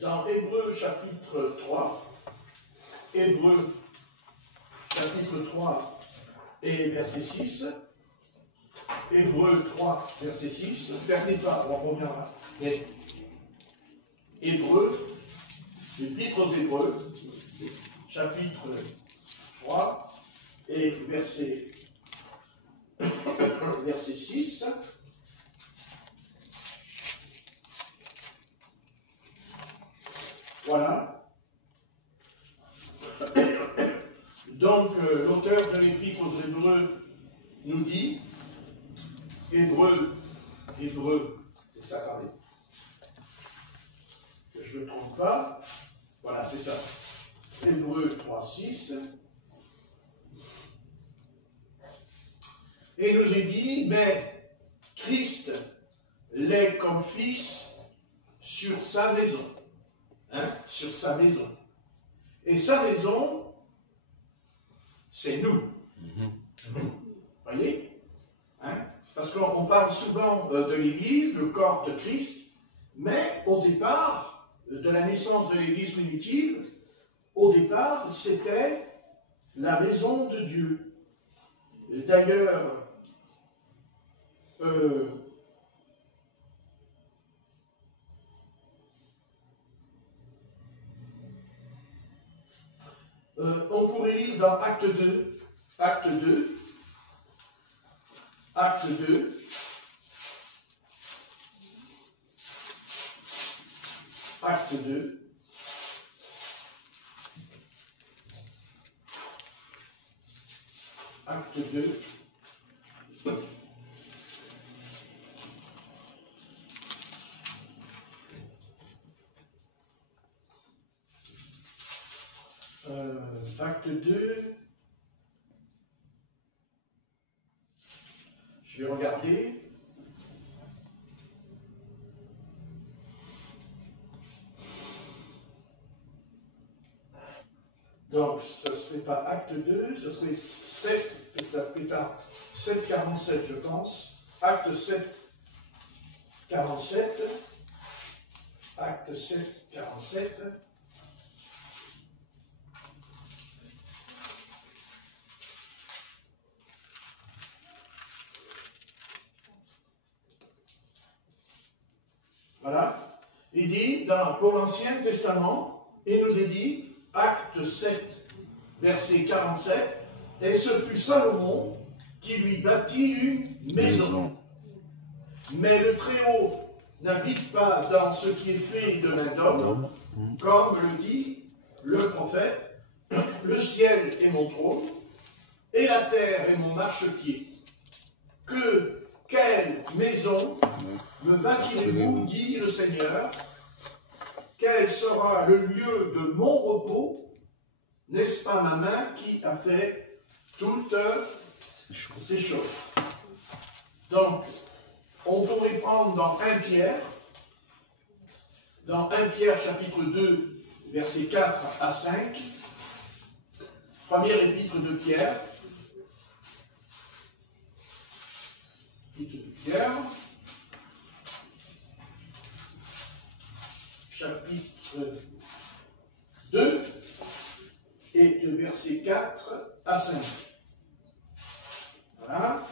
dans Hébreux chapitre 3, Hébreux chapitre 3 et verset 6, Hébreux 3, verset 6, ne perdez pas, on revient là. Hébreux, l'Épître aux Hébreux, chapitre 3 et verset 6. Voilà. Donc, l'auteur de l'Épître aux Hébreux nous dit, Hébreux, c'est ça, attendez, que je ne me trompe pas, voilà, c'est ça, Hébreux 3, 6, et nous est dit, mais Christ l'est comme fils sur sa maison, sur sa maison, et sa maison, c'est nous. Voyez, parce qu'on parle souvent de l'Église, le corps de Christ, mais au départ, de la naissance de l'Église primitive, au départ, c'était la maison de Dieu. D'ailleurs, on pourrait lire dans Acte 2, Acte 2, Acte 2, Acte 2, Acte 2, Acte 2, je vais regarder. Donc, ce ne serait pas Acte 2, ce serait 7, 47, je pense. Acte 7, 47. Acte 7, 47. Voilà. Il dit, pour l'Ancien Testament, il nous est dit, Acte 7, verset 47, « Et ce fut Salomon qui lui bâtit une maison. Mais le Très-Haut n'habite pas dans ce qui est fait de main d'homme, comme le dit le prophète, « Le ciel est mon trône, et la terre est mon marchepied. Quelle maison me bâtirez-vous, dit le Seigneur? Quel sera le lieu de mon repos? N'est-ce pas ma main qui a fait toutes ces choses? » Donc, on pourrait prendre dans 1 Pierre, chapitre 2, versets 4 à 5, première épître de Pierre, chapitre 2, et de versets 4 à 5. Voilà.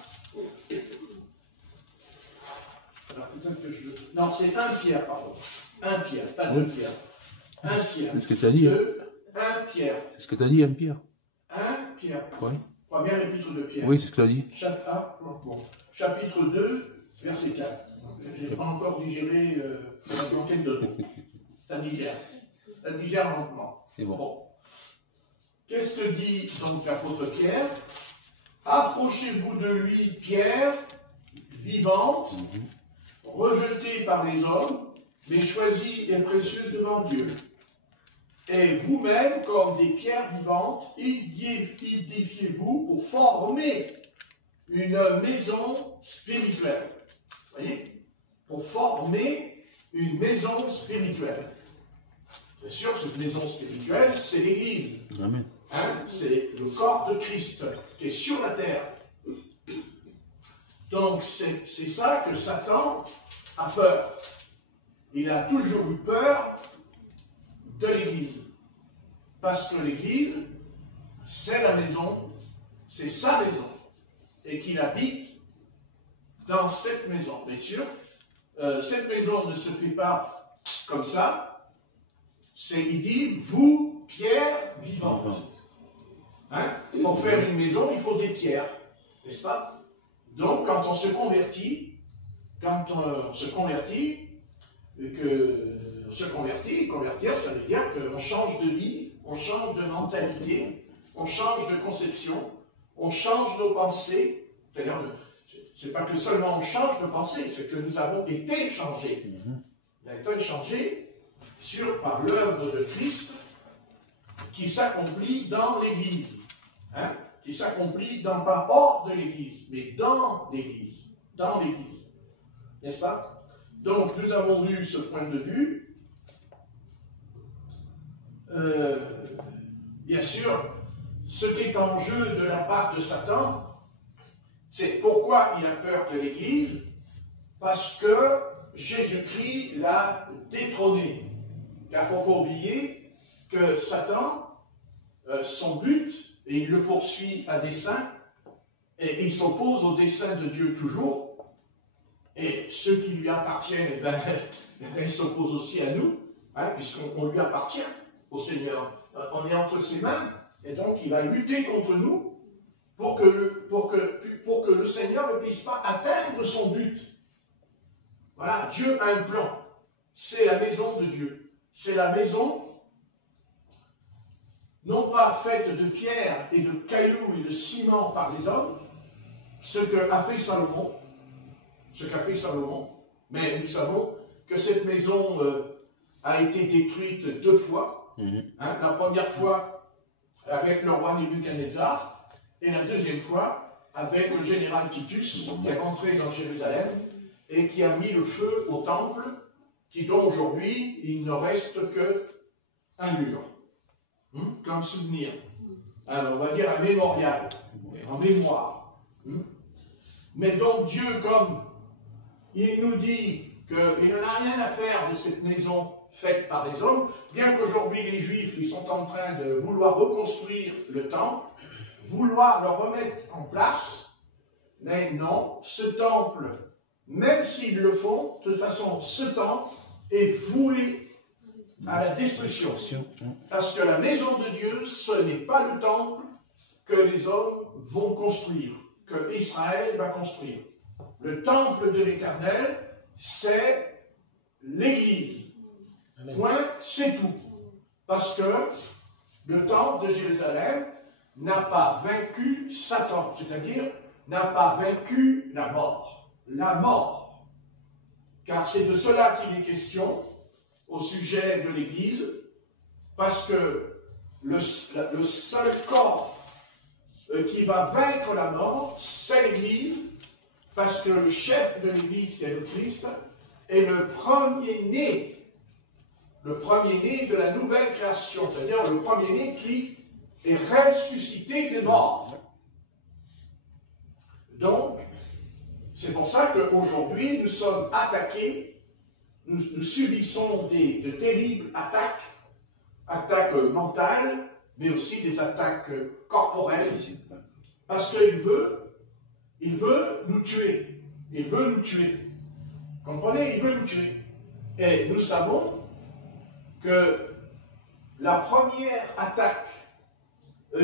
Alors peut-être que je... Non, c'est 1 Pierre, pardon. 1 Pierre, pas 2 Pierre. 1 Pierre. C'est ce que tu as dit. 1 Pierre. C'est ce que tu as dit, 1 Pierre. 1 Pierre. Ouais. Première épître de Pierre. Oui, c'est ce que tu as dit. Chapitre 2, verset 4. Je n'ai pas encore digéré la blanquette de l'eau. Ça digère. Ça digère lentement. C'est bon. Qu'est-ce que dit donc l'apôtre Pierre? Approchez-vous de lui, Pierre, vivante, rejetée par les hommes, mais choisie et précieuse devant Dieu. Et vous-même, comme des pierres vivantes, édifiez-vous pour former une maison spirituelle. Vous voyez? Pour former une maison spirituelle. Bien sûr, cette maison spirituelle, c'est l'Église. Amen. C'est le corps de Christ qui est sur la terre. Donc, c'est ça que Satan a peur. Il a toujours eu peur de l'Église. Parce que l'Église, c'est la maison, c'est sa maison, et qu'il habite dans cette maison. Bien sûr, cette maison ne se fait pas comme ça. Il dit, vous, pierres vivantes. Hein? Pour faire une maison, il faut des pierres, n'est-ce pas? Donc, quand on se convertit, convertir, ça veut dire qu'on change de vie, on change de mentalité, on change de conception, on change nos pensées. C'est-à-dire, c'est pas que seulement on change de pensée, c'est que nous avons été changés. Nous avons été changés par l'œuvre de Christ qui s'accomplit dans l'Église. Hein? Qui s'accomplit pas hors de l'Église, mais dans l'Église. Dans l'Église. N'est-ce pas? Donc, nous avons lu ce point de vue. Bien sûr, ce qui est en jeu de la part de Satan, c'est pourquoi il a peur de l'Église, parce que Jésus-Christ l'a détrôné. Car il ne faut pas oublier que Satan, son but, et il le poursuit à dessein, et il s'oppose au dessein de Dieu toujours, et ceux qui lui appartiennent, il s'oppose aussi à nous, hein, puisqu'on lui appartient au Seigneur. On est entre ses mains, et donc il va lutter contre nous pour que le Seigneur ne puisse pas atteindre son but. Voilà, Dieu a un plan. C'est la maison de Dieu. C'est la maison, non pas faite de pierre et de cailloux et de ciment par les hommes, ce qu'a fait Salomon, mais nous savons que cette maison a été détruite 2 fois. Hein, la première fois avec le roi Nebuchadnezzar, et la deuxième fois avec le général Titus, qui est rentré dans Jérusalem et qui a mis le feu au temple, dont aujourd'hui il ne reste qu'un mur, comme souvenir. Alors, on va dire un mémorial, en mémoire. Mais donc Dieu, comme il nous dit qu'il n'en a rien à faire de cette maison faite par les hommes, bien qu'aujourd'hui les Juifs ils sont en train de vouloir reconstruire le temple, vouloir le remettre en place, mais non, ce temple, même s'ils le font, de toute façon, ce temple est voué à la destruction. Parce que la maison de Dieu, ce n'est pas le temple que les hommes vont construire, que Israël va construire. Le temple de l'Éternel, c'est l'Église. Point, c'est tout. Parce que le temple de Jérusalem n'a pas vaincu Satan, c'est-à-dire n'a pas vaincu la mort. La mort. Car c'est de cela qu'il est question au sujet de l'Église, parce que le seul corps qui va vaincre la mort, c'est l'Église, parce que le chef de l'Église, qui est le Christ, est le premier-né de la nouvelle création, c'est-à-dire le premier-né qui est ressuscité des morts. Donc, c'est pour ça qu'aujourd'hui, nous sommes attaqués, nous subissons de terribles attaques mentales, mais aussi des attaques corporelles, parce qu'il veut nous tuer. Il veut nous tuer. Comprenez? Il veut nous tuer. Et nous savons que la première attaque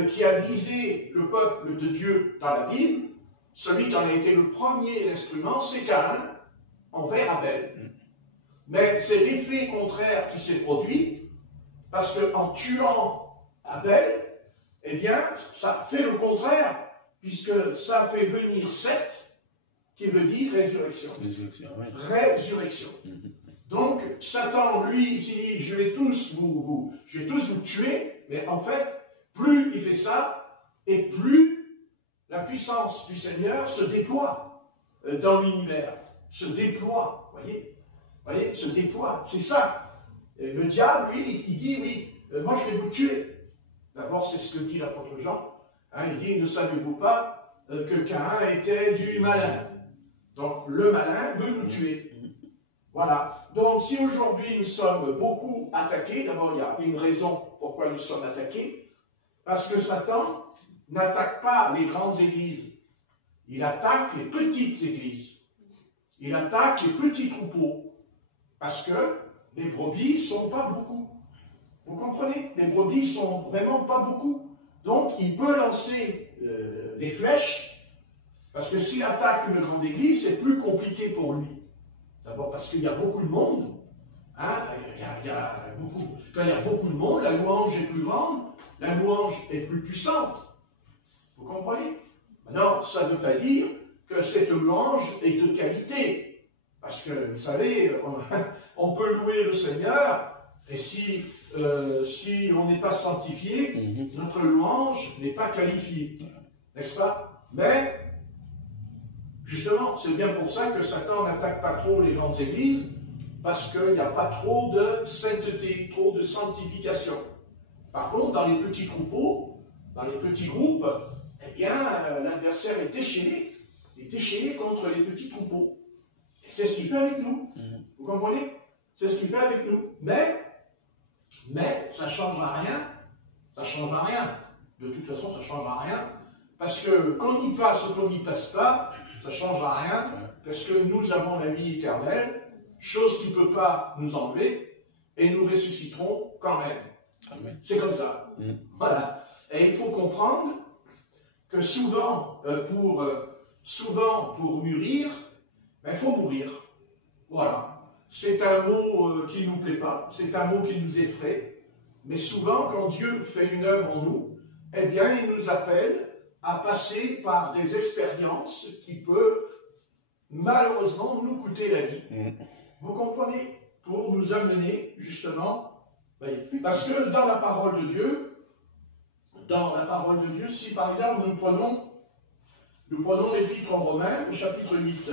qui a visé le peuple de Dieu dans la Bible, celui qui en a été le premier instrument, c'est Caïn envers Abel. Mais c'est l'effet contraire qui s'est produit, parce qu'en tuant Abel, eh bien, ça fait le contraire, puisque ça fait venir Seth, qui veut dire résurrection. Résurrection. Donc, Satan, lui, il dit, je vais tous vous tuer, mais en fait, plus il fait ça, et plus la puissance du Seigneur se déploie dans l'univers, se déploie, voyez, se déploie, c'est ça. Et le diable, lui, il dit, oui, moi je vais vous tuer. D'abord, c'est ce que dit l'apôtre Jean, hein, il dit, ne savez-vous pas que Caïn était du malin? Donc, le malin veut nous tuer. Voilà. Donc, si aujourd'hui nous sommes beaucoup attaqués, d'abord il y a une raison pourquoi nous sommes attaqués, parce que Satan n'attaque pas les grandes églises, il attaque les petites églises, il attaque les petits troupeaux, parce que les brebis ne sont pas beaucoup. Vous comprenez? Les brebis ne sont vraiment pas beaucoup. Donc, il peut lancer des flèches, parce que s'il attaque une grande église, c'est plus compliqué pour lui. D'abord parce qu'il y a beaucoup de monde. Hein, quand il y a beaucoup de monde, la louange est plus grande, la louange est plus puissante. Vous comprenez? Maintenant, ça ne veut pas dire que cette louange est de qualité. Parce que, vous savez, on peut louer le Seigneur, et si on n'est pas sanctifié, notre louange n'est pas qualifiée. N'est-ce pas? Mais, justement, c'est bien pour ça que Satan n'attaque pas trop les grandes églises, parce qu'il n'y a pas trop de sainteté, trop de sanctification. Par contre, dans les petits troupeaux, dans les petits groupes, eh bien, l'adversaire est déchaîné contre les petits troupeaux. C'est ce qu'il fait avec nous. Vous comprenez? C'est ce qu'il fait avec nous. Mais ça ne changera rien. Ça ne changera rien. De toute façon, ça ne changera rien. Parce que qu'on y passe ou qu'on n'y passe pas, ça ne changera rien. Parce que nous avons la vie éternelle, chose qui ne peut pas nous enlever, et nous ressusciterons quand même. C'est comme ça. Voilà. Et il faut comprendre que souvent, pour mûrir, il faut mourir. Voilà. C'est un mot qui ne nous plaît pas, c'est un mot qui nous effraie, mais souvent, quand Dieu fait une œuvre en nous, eh bien, il nous appelle à passer par des expériences qui peuvent malheureusement nous coûter la vie. Vous comprenez? Pour nous amener, justement, parce que dans la parole de Dieu, si par exemple nous prenons l'épître en Romains, au chapitre 8.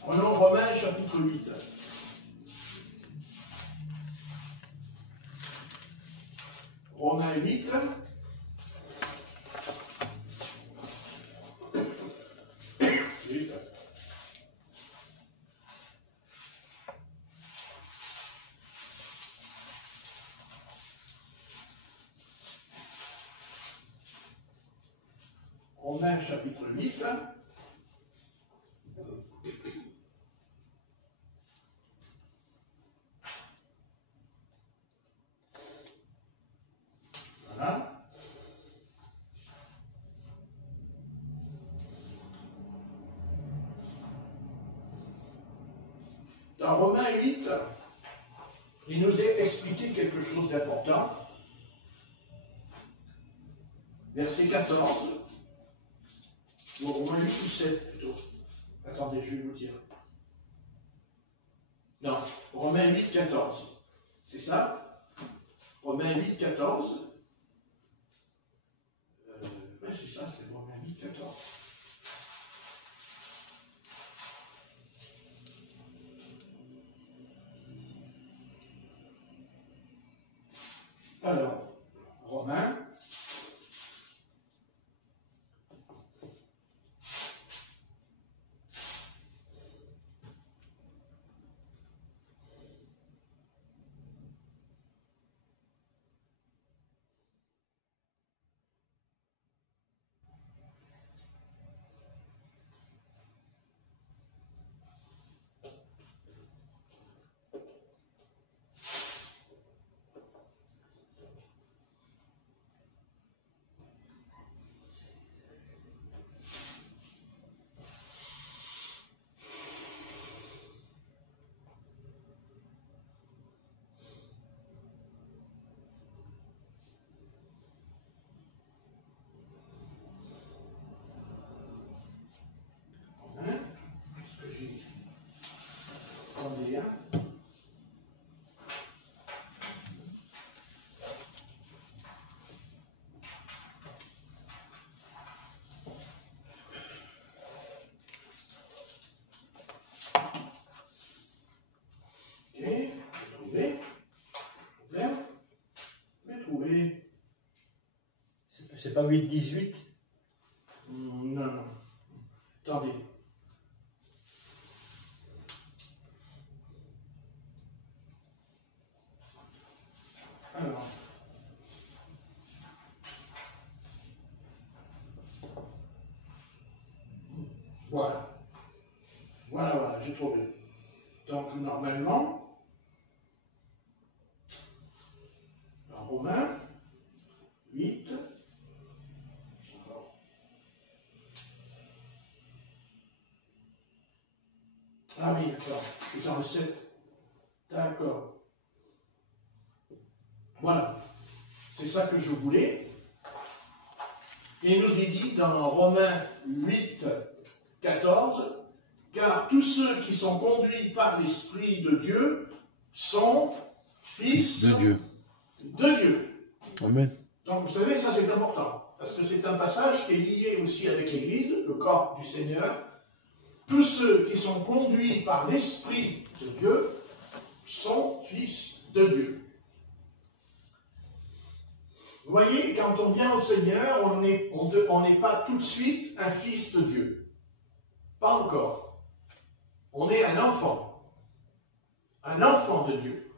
Prenons Romains, chapitre 8. Romains 8. Romains chapitre 8. Voilà. Dans Romains 8, il nous est expliqué quelque chose d'important. Verset 14. Ou Romains 8 ou 7 plutôt. Attendez, je vais vous dire. Non, Romains 8, 14. C'est ça? Romains 8, 14. C'est ça, c'est Romains 8, 14. Alors, Romains. Attendez, hein. Ok, trouvé. Problème. Trouvé. C'est pas 8-18? Non. Attendez. Alors. Voilà. Voilà, j'ai trouvé. Donc, normalement, en Romains 8, ah oui, d'accord, c'est dans le 7. D'accord. Voilà. C'est ça que je voulais. Il nous est dit dans Romains 8, 14, car tous ceux qui sont conduits par l'Esprit de Dieu sont fils De Dieu. de Dieu. Amen. Donc vous savez, ça c'est important, parce que c'est un passage qui est lié aussi avec l'Église, le corps du Seigneur. Tous ceux qui sont conduits par l'Esprit de Dieu sont fils de Dieu. Vous voyez, quand on vient au Seigneur, on n'est pas tout de suite un fils de Dieu. Pas encore. On est un enfant de Dieu.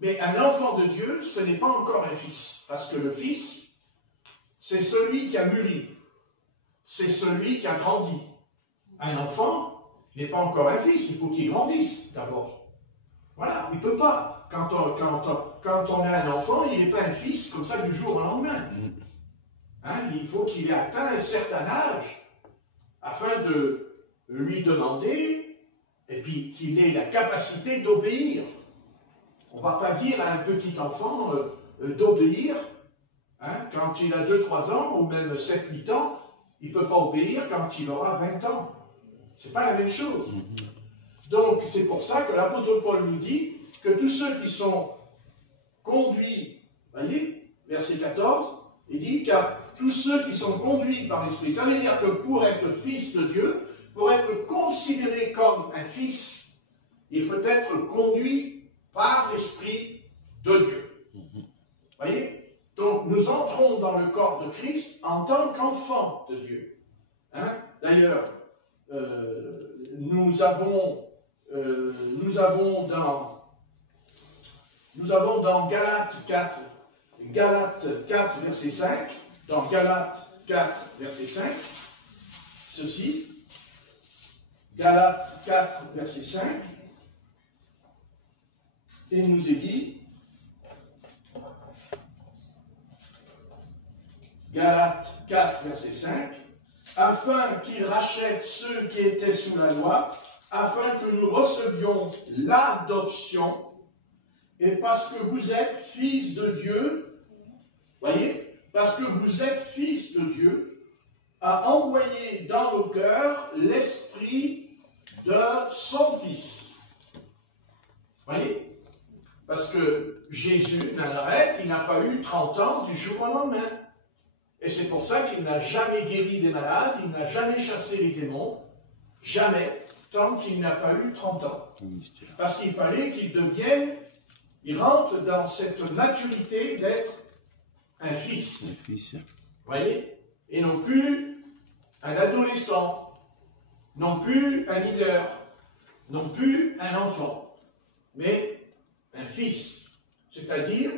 Mais un enfant de Dieu, ce n'est pas encore un fils, parce que le fils, c'est celui qui a mûri, c'est celui qui a grandi. Un enfant n'est pas encore un fils, il faut qu'il grandisse d'abord. Voilà, il ne peut pas. Quand on a un enfant, il n'est pas un fils comme ça du jour au lendemain. Hein, il faut qu'il ait atteint un certain âge afin de lui demander et puis qu'il ait la capacité d'obéir. On ne va pas dire à un petit enfant d'obéir hein, quand il a 2-3 ans ou même 7-8 ans, il ne peut pas obéir quand il aura 20 ans. Ce n'est pas la même chose. Donc c'est pour ça que l'apôtre Paul nous dit que tous ceux qui sont conduits, voyez, verset 14, il dit car tous ceux qui sont conduits par l'Esprit, ça veut dire que pour être fils de Dieu, pour être considéré comme un fils, il faut être conduit par l'Esprit de Dieu. Voyez? Donc nous entrons dans le corps de Christ en tant qu'enfants de Dieu. Hein? D'ailleurs, nous avons dans Galates 4, verset 5, dans Galates 4, verset 5, ceci, Galates 4, verset 5, il nous est dit, Galates 4, verset 5, afin qu'il rachète ceux qui étaient sous la loi, afin que nous recevions l'adoption, et parce que vous êtes fils de Dieu, voyez, parce que vous êtes fils de Dieu, a envoyé dans nos cœurs l'esprit de son Fils. Voyez, parce que Jésus, Nazareth, il n'a pas eu 30 ans du jour au lendemain. Et c'est pour ça qu'il n'a jamais guéri des malades, il n'a jamais chassé les démons, jamais, tant qu'il n'a pas eu 30 ans. Parce qu'il fallait qu'il devienne, il rentre dans cette maturité d'être un fils. Vous voyez? Et non plus un adolescent, non plus un leader, non plus un enfant, mais un fils. C'est-à-dire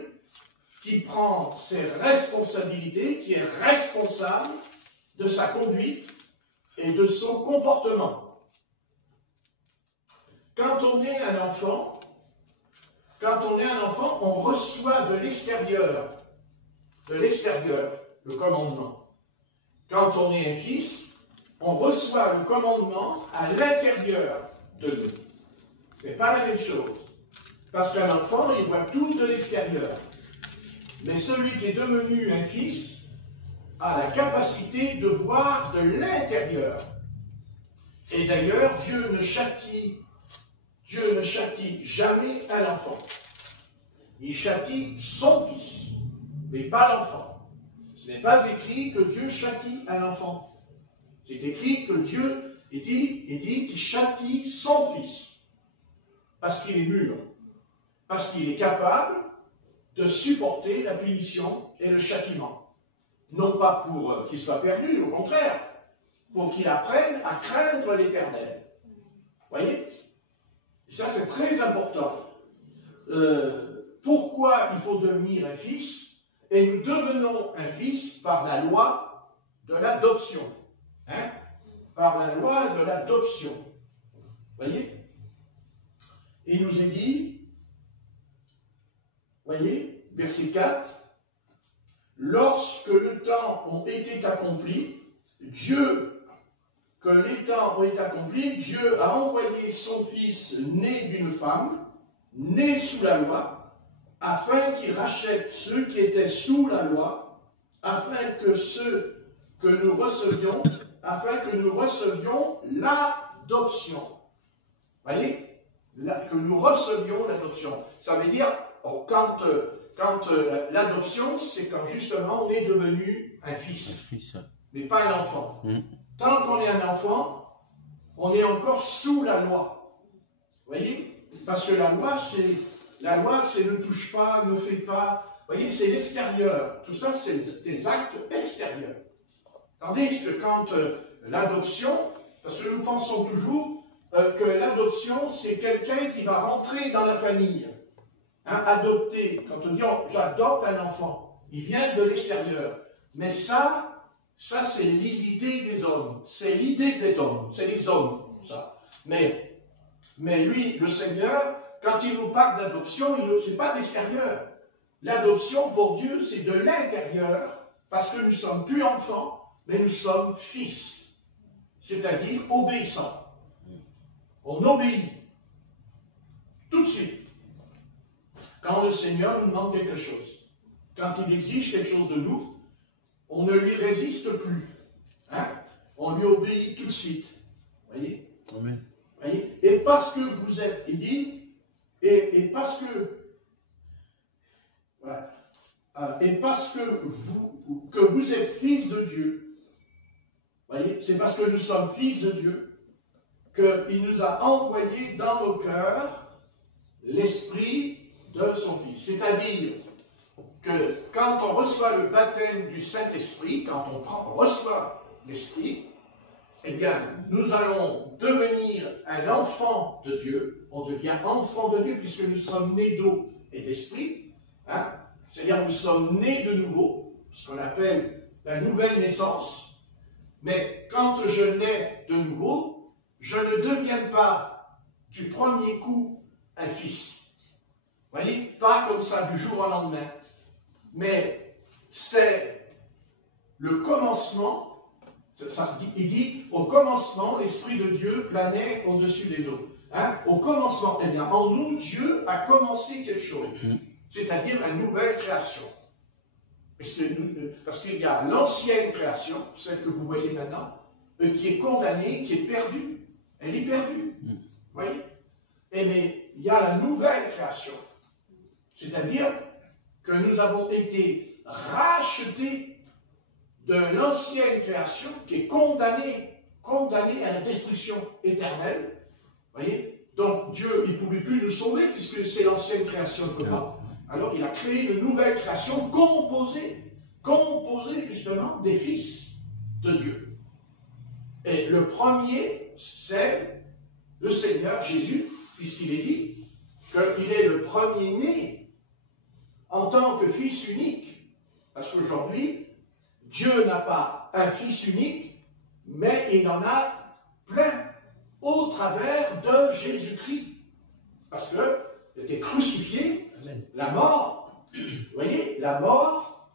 qui prend ses responsabilités, qui est responsable de sa conduite et de son comportement. Quand on est un enfant, on reçoit de l'extérieur, le commandement. Quand on est un fils, on reçoit le commandement à l'intérieur de nous. Ce n'est pas la même chose. Parce qu'un enfant, il voit tout de l'extérieur. Mais celui qui est devenu un fils a la capacité de voir de l'intérieur. Et d'ailleurs, Dieu ne châtie jamais un enfant. Il châtie son fils, mais pas l'enfant. Ce n'est pas écrit que Dieu châtie un enfant. C'est écrit que Dieu dit qu'il châtie son fils. Parce qu'il est mûr. Parce qu'il est capable de supporter la punition et le châtiment. Non pas pour qu'il soit perdu, au contraire, pour qu'il apprenne à craindre l'Éternel. Vous voyez? Et ça, c'est très important. pourquoi il faut devenir un fils, et nous devenons un fils par la loi de l'adoption. Hein? Par la loi de l'adoption. Voyez? Et il nous est dit, voyez, verset 4, lorsque le temps ont été accomplis, que les temps ont été accomplis, Dieu a envoyé son Fils né d'une femme, né sous la loi, afin qu'il rachète ceux qui étaient sous la loi, afin que nous recevions l'adoption. Voyez? Que nous recevions l'adoption. Ça veut dire, quand l'adoption, c'est quand justement on est devenu un fils, mais pas un enfant. Tant qu'on est un enfant, on est encore sous la loi. Vous voyez? Parce que la loi, c'est ne touche pas, ne fait pas. Vous voyez, c'est l'extérieur. Tout ça, c'est des actes extérieurs. Tandis que quand l'adoption, parce que nous pensons toujours que l'adoption, c'est quelqu'un qui va rentrer dans la famille. Hein, adopter, quand on dit j'adopte un enfant, il vient de l'extérieur. Mais ça c'est les idées des hommes. C'est l'idée des hommes. C'est les hommes, ça. Mais lui, le Seigneur, quand il nous parle d'adoption, ce n'est pas de l'extérieur. L'adoption, pour Dieu, c'est de l'intérieur, parce que nous ne sommes plus enfants, mais nous sommes fils. C'est-à-dire obéissants. On obéit. Tout de suite. Quand le Seigneur nous demande quelque chose, quand il exige quelque chose de nous, on ne lui résiste plus. Hein? On lui obéit tout de suite. Voyez? Amen. Voyez? Et parce que vous êtes, il dit, et parce que, voilà, et parce que vous êtes fils de Dieu, voyez? C'est parce que nous sommes fils de Dieu qu'il nous a envoyé dans nos cœurs l'esprit de son Fils. C'est-à-dire que quand on reçoit le baptême du Saint-Esprit, quand on reçoit l'Esprit, eh bien, nous allons devenir un enfant de Dieu. On devient enfant de Dieu puisque nous sommes nés d'eau et d'esprit. Hein? C'est-à-dire nous sommes nés de nouveau, ce qu'on appelle la nouvelle naissance. Mais quand je nais de nouveau, je ne deviens pas du premier coup un fils. Vous voyez? Pas comme ça du jour au lendemain. Mais c'est le commencement, il dit, au commencement, l'Esprit de Dieu planait au-dessus des eaux. Hein? Au commencement, eh bien, en nous, Dieu a commencé quelque chose, c'est-à-dire une nouvelle création. Parce qu'il y a l'ancienne création, celle que vous voyez maintenant, qui est condamnée, qui est perdue. Elle est perdue. Vous voyez? Mais il y a la nouvelle création. C'est-à-dire que nous avons été rachetés de l'ancienne création qui est condamnée à la destruction éternelle. Vous voyez? Donc Dieu, il ne pouvait plus nous sauver puisque c'est l'ancienne création que pas. Alors il a créé une nouvelle création composée justement des fils de Dieu. Et le premier, c'est le Seigneur Jésus, puisqu'il est dit qu'il est le premier-né en tant que fils unique, parce qu'aujourd'hui, Dieu n'a pas un fils unique, mais il en a plein au travers de Jésus-Christ. Parce qu'il était crucifié, la mort, vous voyez, la mort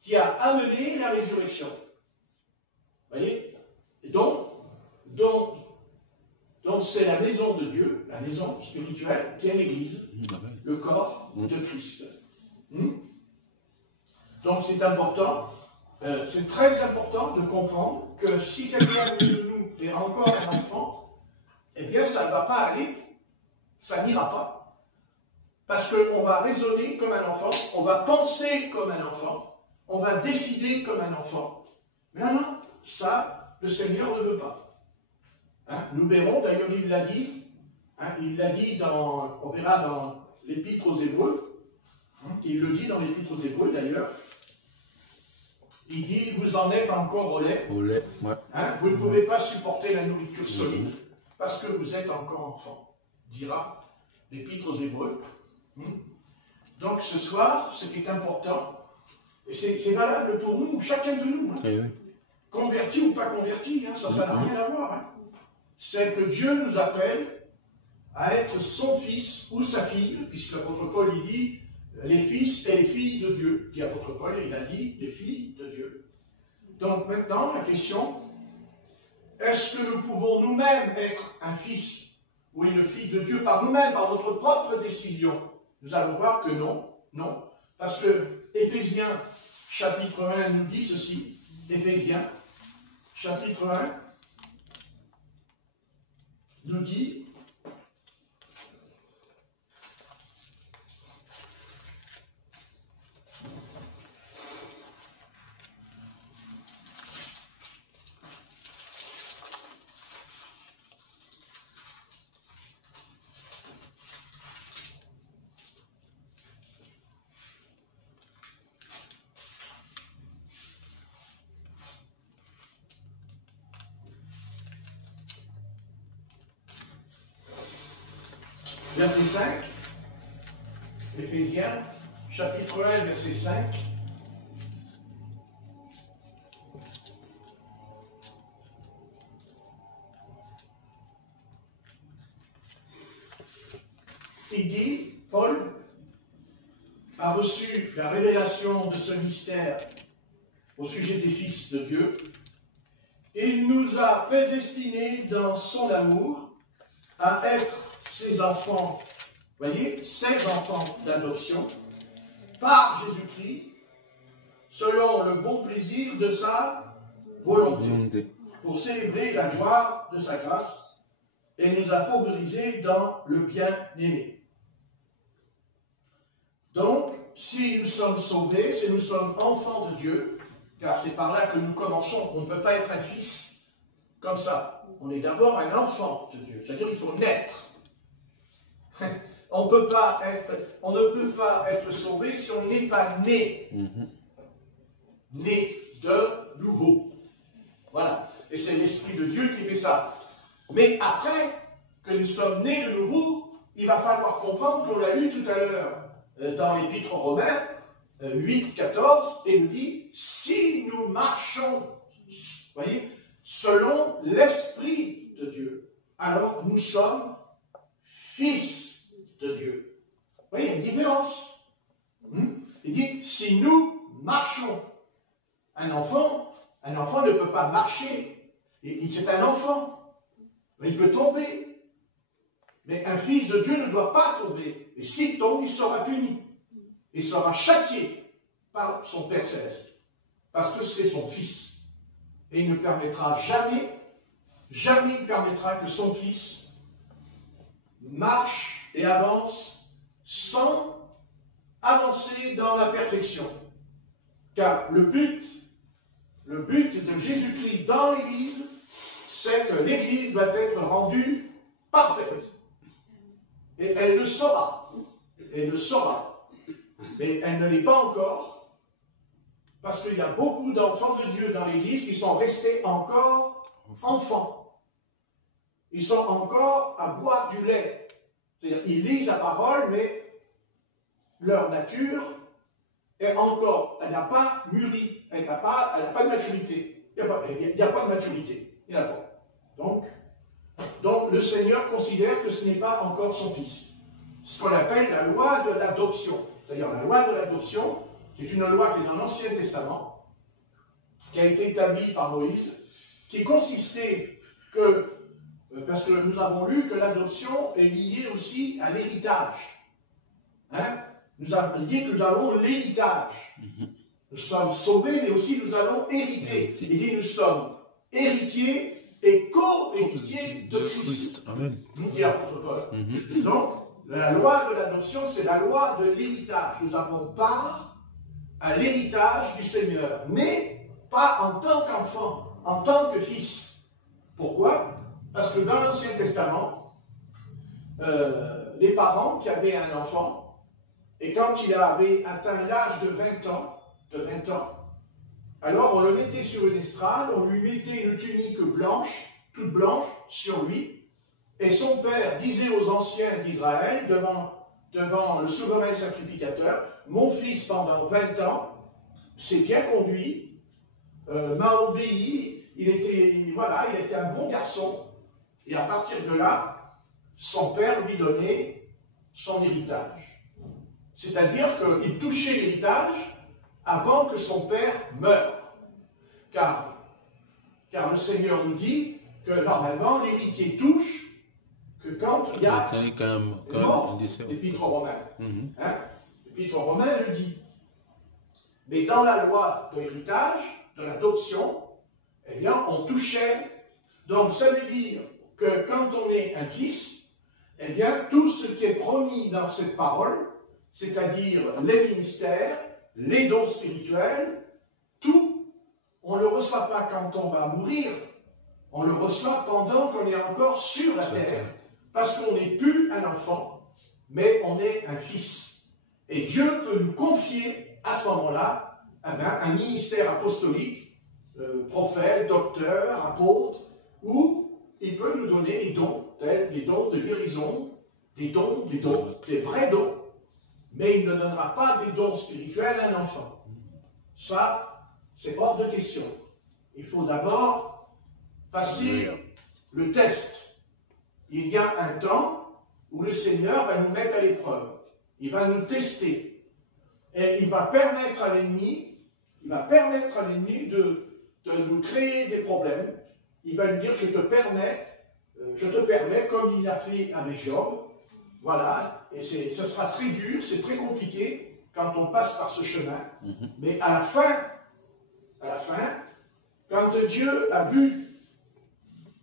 qui a amené la résurrection. Vous voyez? Et donc c'est la maison de Dieu, la maison spirituelle, qui est l'Église, le corps de Christ. Donc c'est important, c'est très important de comprendre que si quelqu'un de nous est encore un enfant, eh bien ça ne va pas aller, ça n'ira pas. Parce qu'on va raisonner comme un enfant, on va penser comme un enfant, on va décider comme un enfant. Mais non, ça, le Seigneur ne veut pas. Hein, nous verrons, d'ailleurs il l'a dit, on verra dans l'Épître aux Hébreux, il le dit dans l'Épître aux Hébreux d'ailleurs, il dit, vous en êtes encore au lait, ouais. Hein, vous ne pouvez pas supporter la nourriture solide, parce que vous êtes encore enfant, dira l'Épître aux Hébreux. Donc ce soir, ce qui est important, et c'est valable pour nous, chacun de nous, hein, Eh oui. converti ou pas converti, hein, ça n'a rien à voir. Hein. C'est que Dieu nous appelle à être son fils ou sa fille, puisque l'apôtre Paul il dit les fils et les filles de Dieu. Dit l'apôtre Paul, il a dit les filles de Dieu. Donc maintenant, la question, est-ce que nous pouvons nous-mêmes être un fils ou une fille de Dieu par nous-mêmes, par notre propre décision? Nous allons voir que non, non. Parce que Éphésiens, chapitre 1, nous dit ceci. Éphésiens, chapitre 1, nous dit verset 5, Éphésiens, chapitre 1, verset 5. Il dit, Paul a reçu la révélation de ce mystère au sujet des fils de Dieu. Il nous a prédestinés dans son amour à être ses enfants, voyez, ses enfants d'adoption, par Jésus-Christ, selon le bon plaisir de sa volonté, pour célébrer la gloire de sa grâce, et nous a favorisés dans le bien-aimé. Donc, si nous sommes sauvés, si nous sommes enfants de Dieu, car c'est par là que nous commençons, on ne peut pas être un fils comme ça. On est d'abord un enfant de Dieu, c'est-à-dire qu'il faut naître. On ne peut pas être sauvé si on n'est pas né. Né de nouveau. Voilà. Et c'est l'Esprit de Dieu qui fait ça. Mais après que nous sommes nés de nouveau, il va falloir comprendre qu'on l'a lu tout à l'heure dans l'Épître aux Romains 8, 14, et nous dit, si nous marchons, voyez, selon l'Esprit de Dieu, alors nous sommes fils de Dieu. Vous voyez, il y a une différence. Il dit, si nous marchons, un enfant ne peut pas marcher. C'est un enfant. Il peut tomber. Mais un fils de Dieu ne doit pas tomber. Et s'il tombe, il sera puni. Il sera châtié par son Père Céleste. Parce que c'est son fils. Et il ne permettra jamais il permettra que son fils marche et avance sans avancer dans la perfection. Car le but de Jésus-Christ dans l'Église, c'est que l'Église va être rendue parfaite. Et elle le sera. Elle le sera. Mais elle ne l'est pas encore, parce qu'il y a beaucoup d'enfants de Dieu dans l'Église qui sont restés encore enfants. Ils sont encore à boire du lait. C'est-à-dire, ils lisent la parole, mais leur nature est encore, elle n'a pas mûri, elle n'a pas de maturité. Il n'y a pas de maturité. Il n'y en a pas. Donc, le Seigneur considère que ce n'est pas encore son fils. Ce qu'on appelle la loi de l'adoption. C'est-à-dire, la loi de l'adoption, c'est une loi qui est dans l'Ancien Testament, qui a été établie par Moïse, qui consistait que, parce que nous avons lu que l'adoption est liée aussi à l'héritage. Hein? Nous avons dit que nous avons l'héritage. Nous sommes sauvés, mais aussi nous allons hériter. Il dit nous sommes héritiers et co-héritiers de Christ. Amen. Nous dit l'apôtre Paul. Donc, la loi de l'adoption, c'est la loi de l'héritage. Nous avons part à l'héritage du Seigneur, mais pas en tant qu'enfant, en tant que fils. Pourquoi? Parce que dans l'Ancien Testament, les parents qui avaient un enfant, et quand il avait atteint l'âge de 20 ans, alors on le mettait sur une estrade, on lui mettait une tunique blanche, toute blanche, sur lui, et son père disait aux anciens d'Israël, devant le souverain sacrificateur, mon fils pendant 20 ans s'est bien conduit, m'a obéi, il était un bon garçon, et à partir de là, son père lui donnait son héritage. C'est-à-dire qu'il touchait l'héritage avant que son père meure. Car le Seigneur nous dit que normalement l'héritier touche que quand il y a mort. L'Épître aux Romains. L'Épître aux Romains le dit. Mais dans la loi de l'héritage, de l'adoption, eh bien, on touchait. Donc, ça veut dire que quand on est un fils, eh bien, tout ce qui est promis dans cette parole, c'est-à-dire les ministères, les dons spirituels, tout, on ne le reçoit pas quand on va mourir, on le reçoit pendant qu'on est encore sur la terre, parce qu'on n'est plus un enfant, mais on est un fils. Et Dieu peut nous confier à ce moment-là un ministère apostolique, prophète, docteur, apôtre, où il peut nous donner des dons, tels des dons de guérison, des vrais dons, mais il ne donnera pas des dons spirituels à un enfant. Ça, c'est hors de question. Il faut d'abord passer le test. Il y a un temps où le Seigneur va nous mettre à l'épreuve. Il va nous tester. Et il va permettre à l'ennemi, de nous créer des problèmes. Il va nous dire, je te permets, comme il l'a fait avec Job. Voilà, et ce sera très dur, c'est très compliqué quand on passe par ce chemin. Mais à la fin, quand Dieu a vu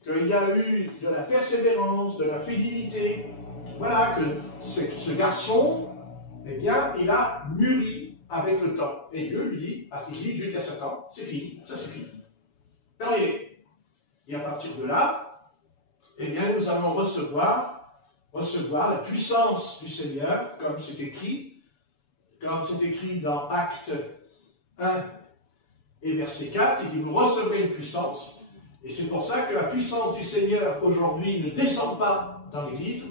qu'il y a eu de la persévérance, de la fidélité, voilà, que ce garçon, eh bien, il a mûri avec le temps. Et Dieu lui dit, Dieu dit à Satan, c'est fini, ça suffit. Terminé. Et à partir de là, eh bien, nous allons recevoir la puissance du Seigneur, comme c'est écrit dans Actes 1 et verset 4, il dit, vous recevrez une puissance, et c'est pour ça que la puissance du Seigneur aujourd'hui ne descend pas dans l'Église,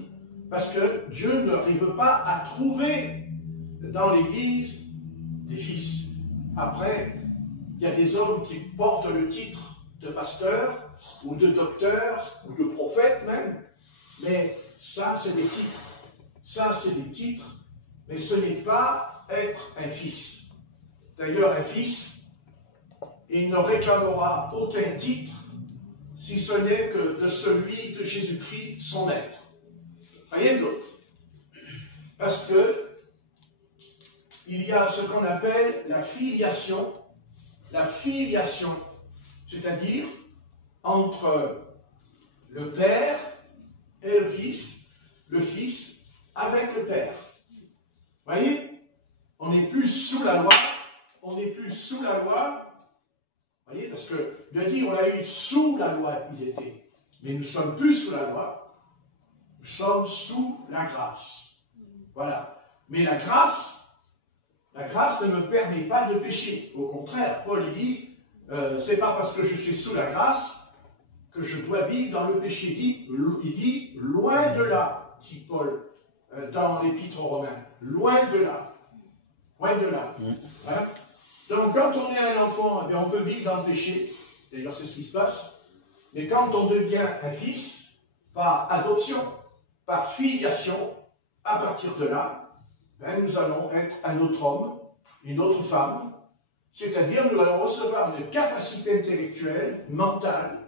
parce que Dieu n'arrive pas à trouver dans l'Église des fils. Après, il y a des hommes qui portent le titre de pasteur, ou de docteur, ou de prophète même, mais ça, c'est des titres. Ça, c'est des titres, mais ce n'est pas être un fils. D'ailleurs, un fils, il ne réclamera aucun titre si ce n'est que de celui de Jésus-Christ, son maître. Rien d'autre. Parce que il y a ce qu'on appelle la filiation, c'est-à-dire entre le Père et le Fils avec le Père. Vous voyez, on n'est plus sous la loi, vous voyez, parce que de dire on a eu sous la loi, ils étaient, mais nous ne sommes plus sous la loi, nous sommes sous la grâce. Voilà. Mais la grâce ne me permet pas de pécher. Au contraire, Paul dit, c'est pas parce que je suis sous la grâce que je dois vivre dans le péché. Il dit, loin de là, dit Paul dans l'Épître aux Romains. Loin de là. Loin de là. Voilà. Donc, quand on est un enfant, eh bien, on peut vivre dans le péché. D'ailleurs, c'est ce qui se passe. Mais quand on devient un fils, par adoption, par filiation, à partir de là, ben, nous allons être un autre homme, une autre femme. C'est-à-dire, nous allons recevoir une capacité intellectuelle, mentale,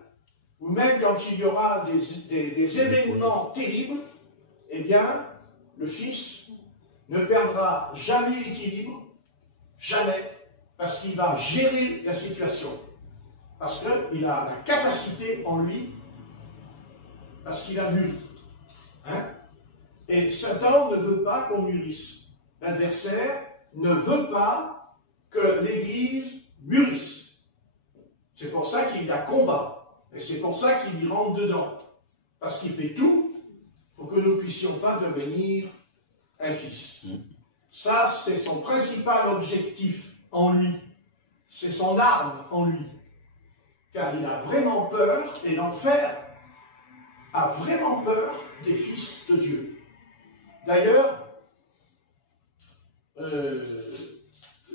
ou même quand il y aura des événements terribles, eh bien, le Fils ne perdra jamais l'équilibre, jamais, parce qu'il va gérer la situation, parce qu'il a la capacité en lui, parce qu'il a mûri. Hein? Et Satan ne veut pas qu'on mûrisse. L'adversaire ne veut pas que l'Église mûrisse. C'est pour ça qu'il y a combat. Et c'est pour ça qu'il y rentre dedans. Parce qu'il fait tout pour que nous ne puissions pas devenir un fils. Ça, c'est son principal objectif en lui. C'est son arme en lui. Car il a vraiment peur, et l'enfer a vraiment peur des fils de Dieu. D'ailleurs,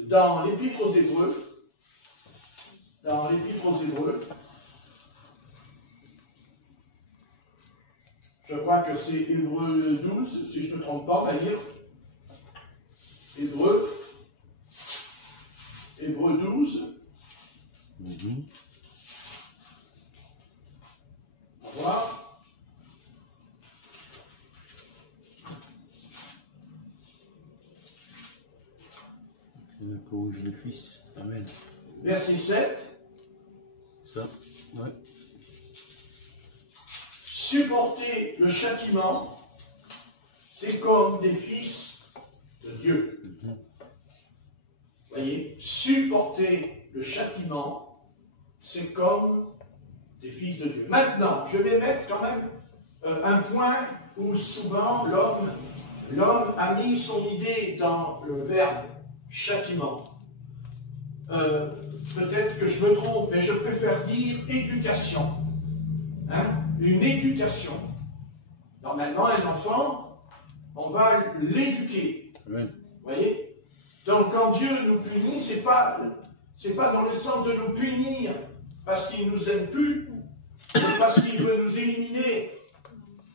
dans l'Épître aux Hébreux, je crois que c'est Hébreux 12, si je ne me trompe pas, on va lire. Hébreux 12. On va voir. Corrige le Fils. Amen. Verset 7. Ça, ouais. Supporter le châtiment, c'est comme des fils de Dieu. Vous voyez, supporter le châtiment, c'est comme des fils de Dieu. Maintenant, je vais mettre quand même un point où souvent l'homme a mis son idée dans le verbe châtiment. Peut-être que je me trompe, mais je préfère dire éducation. Hein? Une éducation. Normalement, un enfant, on va l'éduquer. Vous voyez? Donc, quand Dieu nous punit, c'est pas dans le sens de nous punir parce qu'il nous aime plus, ou parce qu'il veut nous éliminer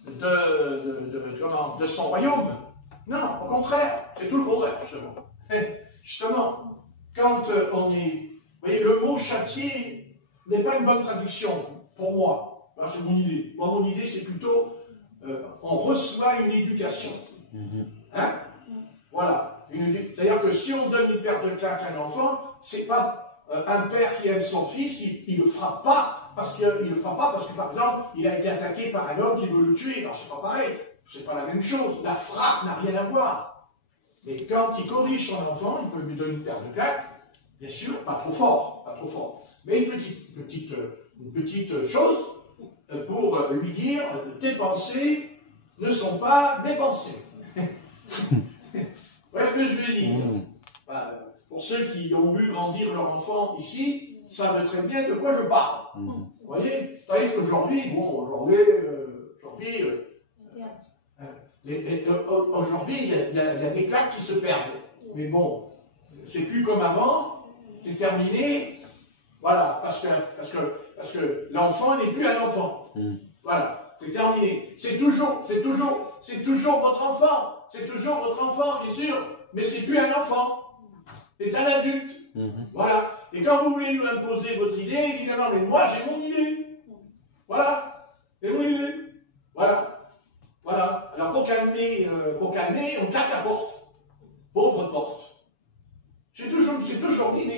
de son royaume. Non, au contraire, c'est tout le contraire, justement. Justement, quand on est... Vous voyez, le mot châtier n'est pas une bonne traduction pour moi. C'est mon idée. Moi, mon idée, c'est plutôt on reçoit une éducation. Hein? Voilà. C'est-à-dire que si on donne une paire de claques à un enfant, c'est pas un père qui aime son fils, il ne le frappe pas parce que, par exemple, il a été attaqué par un homme qui veut le tuer. Alors, c'est pas pareil. C'est pas la même chose. La frappe n'a rien à voir. Mais quand il corrige son enfant, il peut lui donner une paire de claques, bien sûr, pas trop fort. Mais une petite chose pour lui dire tes pensées ne sont pas mes pensées. Vous voyez ce que je veux dire? Pour ceux qui ont vu grandir leur enfant ici, savent très bien de quoi je parle. Vous voyez? Tandis qu'aujourd'hui, aujourd'hui, il y a des claques qui se perdent. Mais bon, c'est plus comme avant, c'est terminé. Voilà, parce que l'enfant n'est plus un enfant. Voilà, c'est terminé. C'est toujours votre enfant. C'est toujours votre enfant, bien sûr, mais c'est plus un enfant. C'est un adulte. Voilà. Et quand vous voulez nous imposer votre idée, évidemment, mais moi j'ai mon idée. Voilà. C'est mon idée. Voilà. Alors pour calmer, on claque la porte. Pauvre porte. J'ai toujours dit,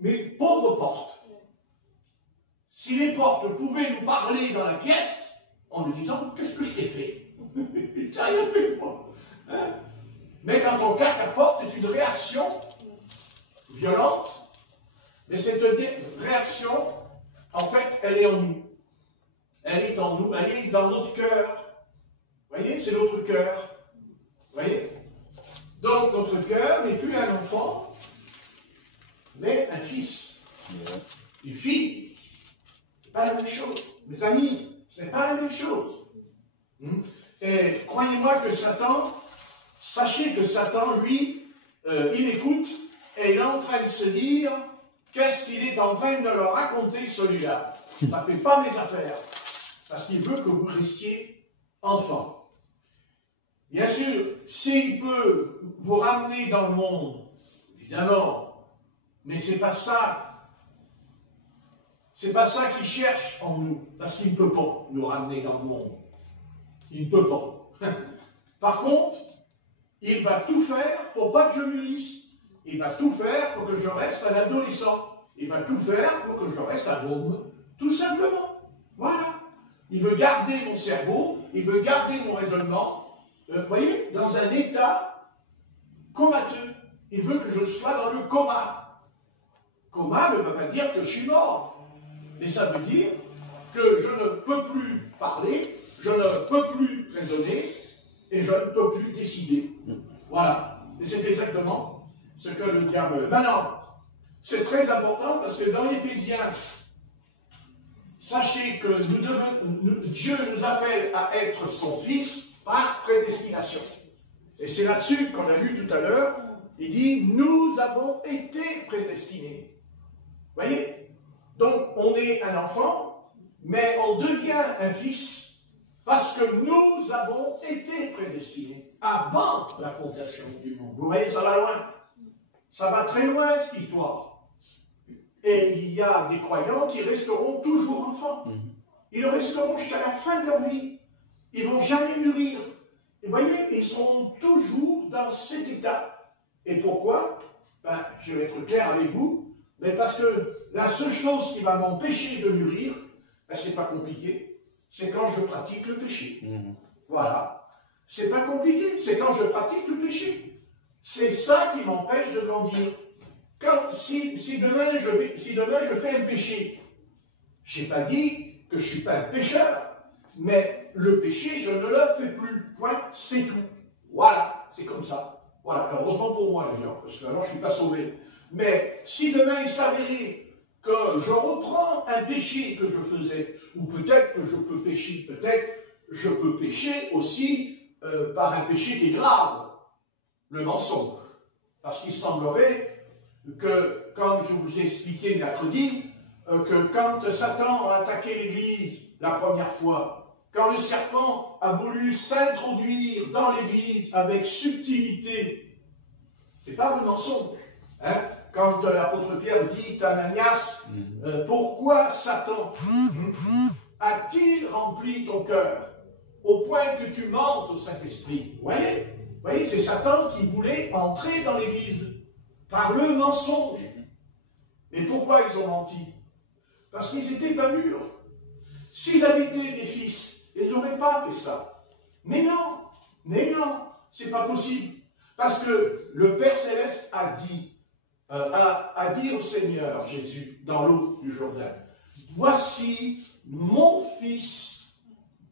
mais pauvre porte. Si les portes pouvaient nous parler dans la pièce, en nous disant, qu'est-ce que je t'ai fait? Je t'ai rien fait, moi. Hein? Mais quand on claque la porte, c'est une réaction violente, mais cette réaction, en fait, elle est en nous. Elle est en nous, elle est dans notre cœur. Vous voyez, c'est notre cœur. Vous voyez? Donc, notre cœur n'est plus un enfant, mais un fils. Une fille. Ce n'est pas la même chose. Mes amis, ce n'est pas la même chose. Et croyez-moi que sachez que Satan, lui, il écoute et il est en train de se dire, qu'est-ce qu'il est en train de leur raconter, celui-là? Ça ne fait pas mes affaires. Parce qu'il veut que vous restiez enfant. Bien sûr, s'il peut vous ramener dans le monde, évidemment, mais ce n'est pas ça. C'est pas ça qu'il cherche en nous, parce qu'il ne peut pas nous ramener dans le monde. Il ne peut pas. Par contre, il va tout faire pour pas que je mûrisse. Il va tout faire pour que je reste un adolescent. Il va tout faire pour que je reste un homme. Tout simplement. Voilà. Il veut garder mon cerveau, il veut garder mon raisonnement, vous voyez, dans un état comateux. Il veut que je sois dans le coma. Coma ne veut pas dire que je suis mort. Mais ça veut dire que je ne peux plus parler, je ne peux plus raisonner, et je ne peux plus décider. Voilà. Et c'est exactement ce que le diable... Maintenant, c'est très important parce que dans l'Éphésiens, sachez que Dieu nous appelle à être son fils par prédestination. Et c'est là-dessus qu'on a lu tout à l'heure Il dit, nous avons été prédestinés. Vous voyez? Donc, on est un enfant, mais on devient un fils parce que nous avons été prédestinés avant la fondation du monde. Vous voyez, ça va loin. Ça va très loin, cette histoire. Et il y a des croyants qui resteront toujours enfants. Ils le resteront jusqu'à la fin de leur vie. Ils ne vont jamais mûrir. Et vous voyez, ils seront toujours dans cet état. Et pourquoi? Ben, je vais être clair avec vous, mais parce que la seule chose qui va m'empêcher de mûrir, ben, c'est pas compliqué. C'est quand je pratique le péché. Voilà. C'est pas compliqué. C'est quand je pratique le péché. C'est ça qui m'empêche de grandir. Si demain je fais un péché, je n'ai pas dit que je ne suis pas un pécheur, mais le péché, je ne le fais plus. Point, c'est tout. Voilà, c'est comme ça. Voilà, heureusement pour moi d'ailleurs, parce que alors je ne suis pas sauvé. Mais si demain il s'avérait que je reprends un péché que je faisais, ou peut-être que je peux pécher, peut-être je peux pécher aussi par un péché qui est grave, le mensonge. Parce qu'il semblerait que, comme je vous ai expliqué mercredi, que quand Satan a attaqué l'Église la première fois, quand le serpent a voulu s'introduire dans l'Église avec subtilité, c'est pas le mensonge. Hein? Quand l'apôtre Pierre dit à Ananias, pourquoi Satan a-t-il rempli ton cœur au point que tu mentes au Saint-Esprit? Vous voyez, c'est Satan qui voulait entrer dans l'Église par le mensonge. Et pourquoi ils ont menti? Parce qu'ils n'étaient pas mûrs. S'ils avaient été des fils, ils n'auraient pas fait ça. Mais non, c'est pas possible. Parce que le Père Céleste a dit au Seigneur Jésus dans l'eau du Jourdain, voici mon fils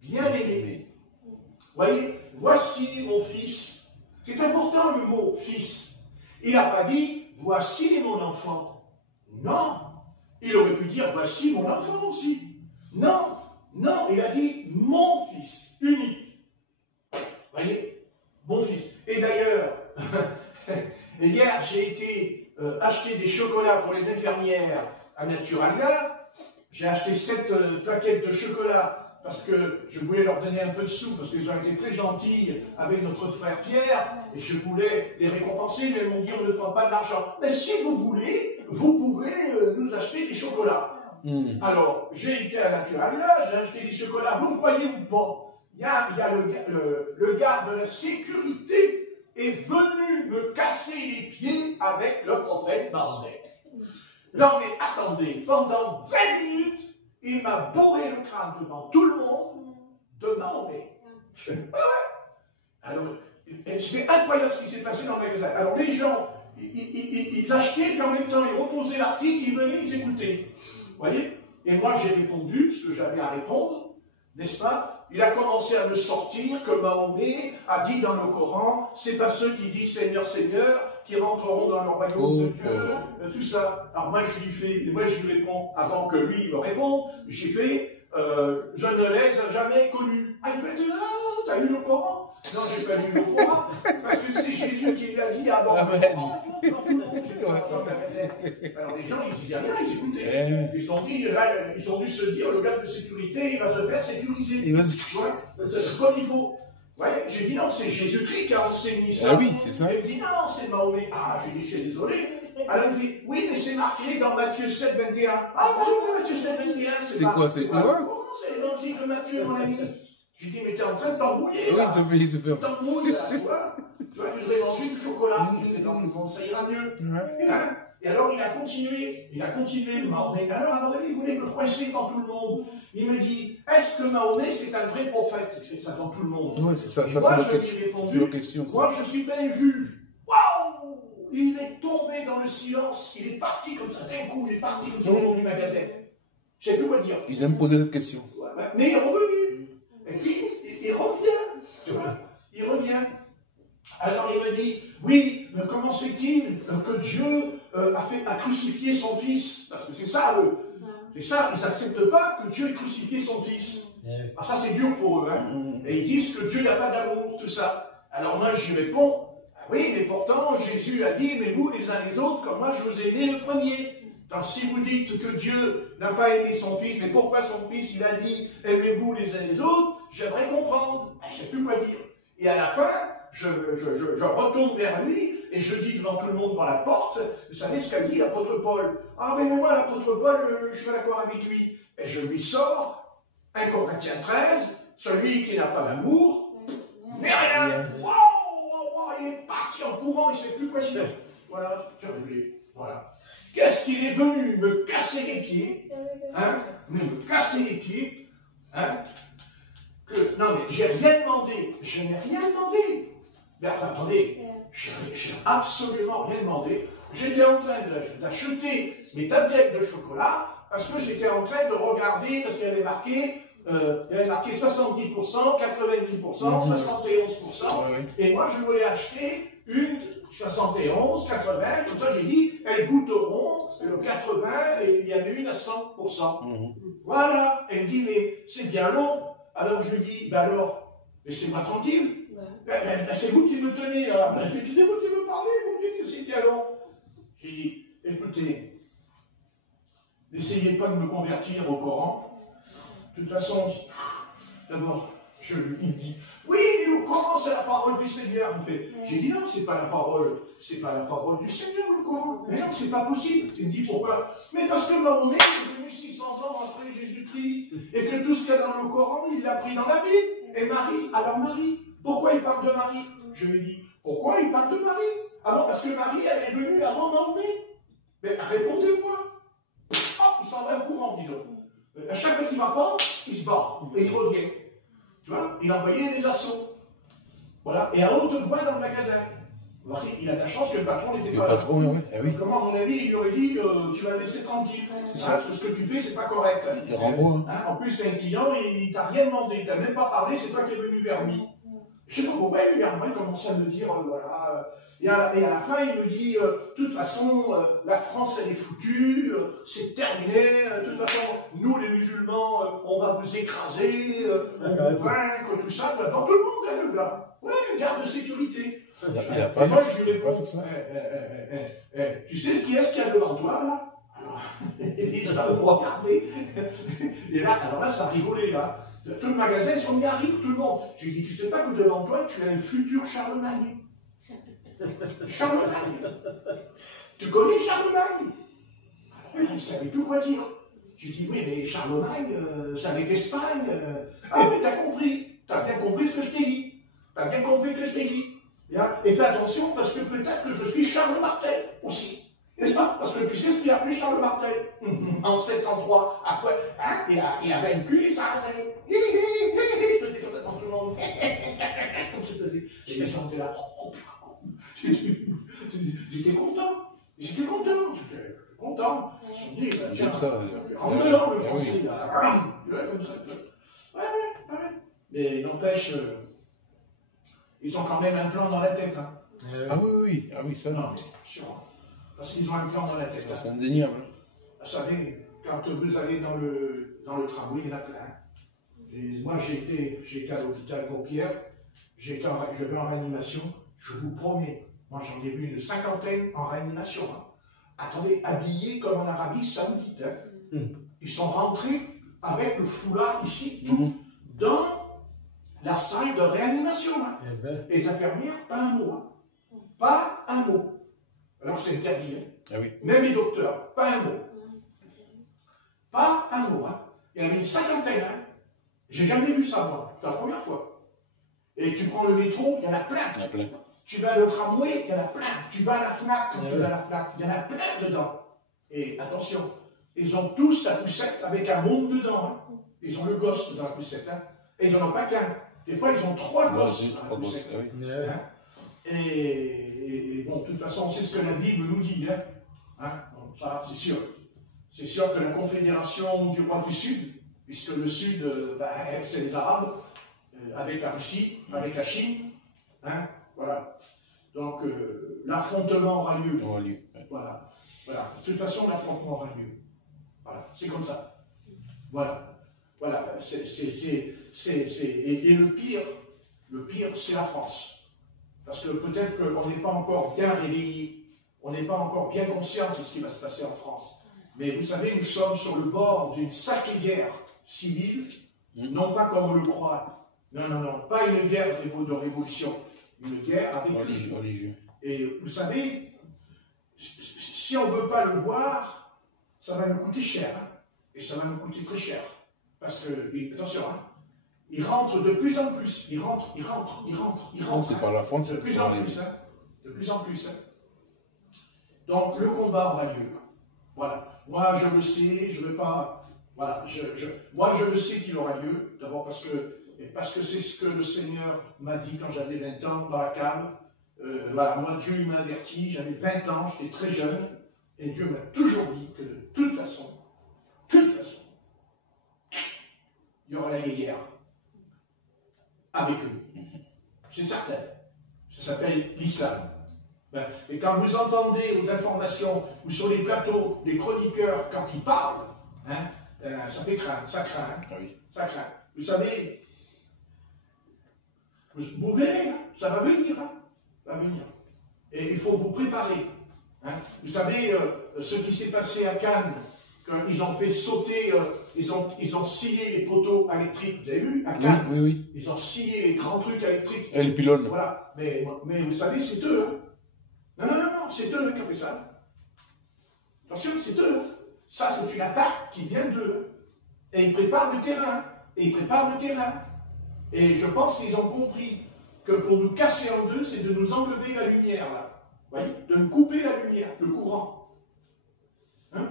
bien-aimé. Voyez, voici mon fils. C'est important le mot fils. Il n'a pas dit voici mon enfant. Non. Il aurait pu dire voici mon enfant aussi. Non, il a dit mon fils unique. Voyez, mon fils. Et d'ailleurs, hier j'ai été acheter des chocolats pour les infirmières à Naturalia. J'ai acheté 7 paquets de chocolat parce que je voulais leur donner un peu de sous, parce qu'ils ont été très gentils avec notre frère Pierre, et je voulais les récompenser, mais ils m'ont dit on ne prend pas de l'argent. Mais si vous voulez, vous pouvez nous acheter des chocolats. Alors, j'ai été à Naturalia, j'ai acheté des chocolats, vous me croyez ou pas? Il y a le gars de la sécurité est venu me casser les pieds avec le prophète Mahomet. Non mais attendez, pendant 20 minutes, il m'a bourré le crâne devant tout le monde de Mahomet. Alors, c'était incroyable ce qui s'est passé dans le magasin. Alors les gens, ils achetaient, puis en même temps, ils reposaient l'article, ils venaient, ils écoutaient. Vous voyez? Et moi, j'ai répondu ce que j'avais à répondre, n'est-ce pas? Il a commencé à me sortir que Mahomet a dit dans le Coran, c'est pas ceux qui disent Seigneur, Seigneur, qui rentreront dans le royaume de Dieu, tout ça. Alors moi, je lui réponds, avant que lui me réponde, j'ai fait, je ne les ai jamais connus. Ah, il me dit, ah, t'as lu le Coran? Non, j'ai pas lu le Coran, parce que c'est Jésus qui l'a dit avant. Alors les gens, ils disaient rien, ils écoutaient. Ils ont dit, là, ils ont dû se dire, le gars de sécurité, il va se faire sécuriser. Comme il faut. Ouais, j'ai dit non, c'est Jésus-Christ qui a enseigné ça. Ah oui, c'est ça. Il dit non, c'est Mahomet. Ah, j'ai dit, je suis désolé. Alors il dit, oui, mais c'est marqué dans Matthieu 7, 21. Ah, oui, Matthieu 7, 21, c'est quoi? C'est quoi? C'est l'évangile de Matthieu, mon ami. J'ai dit, mais t'es en train de t'embrouiller, là. Oui, il se fait. T'embrouilles, là, tu vois. Tu vois, tu devrais manger du chocolat. J'ai dit, non, bon, ça ira mieux. Hein? Et alors, il a continué, Mahomet. Alors, à mon avis, il voulait me coincer dans tout le monde. Il me dit, est-ce que Mahomet, c'est un vrai prophète? Il fait ça dans tout le monde. Oui, c'est ça, c'est la question. Moi, je suis pas un juge. Waouh! Il est tombé dans le silence, il est parti comme ça, d'un coup, il est parti comme ça au fond du magasin. Je sais plus quoi dire. Ils aiment poser cette question. Mais il est revenu. Et puis, il revient. Tu vois? Il revient. Alors il me dit, oui, mais comment se fait-il que Dieu a crucifié son fils? Parce que c'est ça, eux. C'est ça, ils n'acceptent pas que Dieu ait crucifié son fils. Ah, ça, c'est dur pour eux. Hein. Et ils disent que Dieu n'a pas d'amour, tout ça. Alors moi, je réponds, Oui, mais pourtant, Jésus a dit, aimez-vous les uns les autres comme moi je vous ai aimé le premier. Donc si vous dites que Dieu n'a pas aimé son Fils, mais pourquoi son Fils, il a dit, aimez-vous les uns les autres, j'aimerais comprendre. Je ne sais plus quoi dire. Et à la fin, je retourne vers lui, et je dis devant tout le monde dans la porte, vous savez ce qu'a dit l'apôtre Paul? Ah, mais moi, l'apôtre Paul, je suis d'accord avec lui. Et je lui sors 1 Corinthiens 13, celui qui n'a pas d'amour, n'est rien. Wow, il est parti en courant, il ne sait plus quoi dire. Voilà, j'ai réglé. Voilà. Qu'est-ce qu'il est venu me casser les pieds, hein, me casser les pieds, hein, que, non mais j'ai rien demandé, je n'ai rien demandé. Mais enfin, attendez, j'ai absolument rien demandé. J'étais en train d'acheter mes tablettes de chocolat parce que j'étais en train de regarder, parce qu'il y avait marqué 70%, 90%, 71%, et moi je voulais acheter une 71, 80, comme ça j'ai dit, elles goûteront le 80 et il y en a une à 100%. Voilà, elle me dit, mais c'est bien long. Alors je lui dis, ben alors, laissez-moi tranquille. Ben, c'est vous qui me tenez là. Ben, c'est vous qui me parlez, vous dites que c'est bien long. J'ai dit, écoutez, n'essayez pas de me convertir au Coran. De toute façon, d'abord, il me dit, oui, le Coran, c'est la parole du Seigneur. J'ai dit, non, c'est pas la parole du Seigneur, le Coran. Mais non, c'est pas possible. Il me dit, pourquoi? Mais parce que Mahomet est venu 600 ans après Jésus-Christ, et que tout ce qu'il y a dans le Coran, il l'a pris dans la Bible. Et Marie, alors Marie, pourquoi il parle de Marie? Je lui dis, pourquoi il parle de Marie? Ah non, parce que Marie, elle est venue avant Mahomet. Mais répondez-moi. Ah, il s'en va au courant, dis donc. À chaque fois qu'il m'apporte, il se barre, et il revient. Tu vois, il a envoyé des assauts. Voilà, et à haute voix dans le magasin. Vous voyez, il a de la chance que le patron n'était pas là. Oui. Comment, à mon avis, il lui aurait dit, tu vas le laisser tranquille. C'est ça. Parce que ce que tu fais, c'est pas correct. Il renvoie. Hein, en plus, c'est un client, il t'a rien demandé, il t'a même pas parlé, c'est toi qui es venu vers lui. Je sais pas pourquoi, il commence à me dire, voilà. Et à la fin, il me dit, de toute façon, la France, elle est foutue, c'est terminé, de toute façon, nous, les musulmans, on va vous écraser, on vous vaincre, tout ça, dans tout le monde, hein, le gars. Ouais, garde de sécurité. Il n'a pas fait ça. Tu sais qui est-ce qu'il y a devant toi, là? Alors, les gens vont regarder. Et là, alors là, ça rigolait, là. Tout le magasin, ils sont mis à rire, tout le monde. Je lui dis, tu sais pas que devant toi, tu as un futur Charlemagne. Charlemagne. Tu connais Charlemagne? Alors, il savait tout quoi dire. Je lui dis, oui, mais Charlemagne, c'est avec l'Espagne. Ah, mais t'as compris. T'as bien compris ce que je t'ai dit. T'as bien compris ce que je t'ai dit. Et fais attention, parce que peut-être que je suis Charles Martel aussi. N'est-ce pas? Parce que tu sais ce qu'il a fait Charles Martel en 703, après, hein, il a vaincu les Sarrasins. Je faisais comme ça dans tout le monde. Comme je faisais. Et les gens étaient là. J'étais content. J'étais content. J'aime ça. En dehors, le français, là. Comme ça. Ouais. Mais n'empêche, ils ont quand même un plan dans la tête. Hein. Ah oui, ça. Non, mais sûr. Parce qu'ils ont un plan dans la tête. Ça, c'est indéniable. Vous savez, quand vous allez dans le tramway, il y en a plein. Et moi, j'ai été à l'hôpital Paupière, je vais en réanimation, je vous promets, moi j'en ai vu une 50aine en réanimation. Hein. Attendez, habillés comme en Arabie Saoudite. Hein. Ils sont rentrés avec le foulard ici, tout, dans la salle de réanimation. Hein. Et les infirmières, pas un mot. Hein. Pas un mot. Alors c'est interdit. Hein. Ah oui. Même les docteurs, pas un mot. Pas un mot. Hein. Il y en avait une 50aine. Hein. J'ai jamais vu ça, moi. C'est la première fois. Et tu prends le métro, il y en a plein. Tu vas au tramway, il y en a plein. Tu vas à la FNAC, quand tu vas à la FNAC, il y en a plein dedans. Et attention, ils ont tous la poussette avec un monde dedans. Hein. Ils ont le gosse dans la poussette. Hein. Et ils n'en ont pas qu'un. Des fois, ils ont 3 gosses dans la poussette. Hein. Et bon, de toute façon, c'est ce que la Bible nous dit. Hein. Donc, ça, c'est sûr. C'est sûr que la Confédération du roi du Sud, puisque le Sud, c'est les Arabes, avec la Russie, avec la Chine, hein, voilà. Donc, l'affrontement aura lieu. Voilà. De toute façon, l'affrontement aura lieu. Voilà, c'est comme ça. Voilà. Et le pire, c'est la France. parce que peut-être qu'on n'est pas encore bien réveillé, on n'est pas encore bien conscient de ce qui va se passer en France. Mais vous savez, nous sommes sur le bord d'une sacrée guerre civile, non pas comme on le croit. Non, non, non, pas une guerre de révolution, une guerre avec religieux. Et vous savez, si on ne veut pas le voir, ça va nous coûter cher. Hein, et ça va nous coûter très cher. Parce que, attention, hein, il rentre de plus en plus. Il rentre. Non, c'est pas la France, de plus en plus. Hein, de plus en plus. Hein. Donc, le combat aura lieu. Voilà. Moi, je le sais, je ne veux pas... Voilà. Moi, je le sais qu'il aura lieu. D'abord parce que c'est ce que le Seigneur m'a dit quand j'avais 20 ans dans la cave. Voilà, moi, Dieu m'a averti, j'avais 20 ans, j'étais très jeune, et Dieu m'a toujours dit que de toute façon, il y aura la guerre avec eux. C'est certain. Ça s'appelle l'islam. Et quand vous entendez aux informations ou sur les plateaux, les chroniqueurs, quand ils parlent, hein, ça fait craindre, ça craint. Hein, ah oui. Ça craint. Vous savez, vous verrez, hein, ça va venir. Hein. Va venir. Et il faut vous préparer. Hein. Vous savez, ce qui s'est passé à Cannes, ils ont fait sauter, ils ont scié les poteaux électriques, vous avez vu, à Cannes. Oui, oui. Ils ont scié les grands trucs électriques. Et les pylônes. Voilà. Mais vous savez, c'est eux. Hein. Non, c'est eux qui ont fait ça. Attention, c'est eux. Ça, c'est une attaque qui vient d'eux. Et ils préparent le terrain. Et je pense qu'ils ont compris que pour nous casser en deux, c'est de nous enlever la lumière, là. Vous voyez? De nous couper la lumière, le courant. Hein?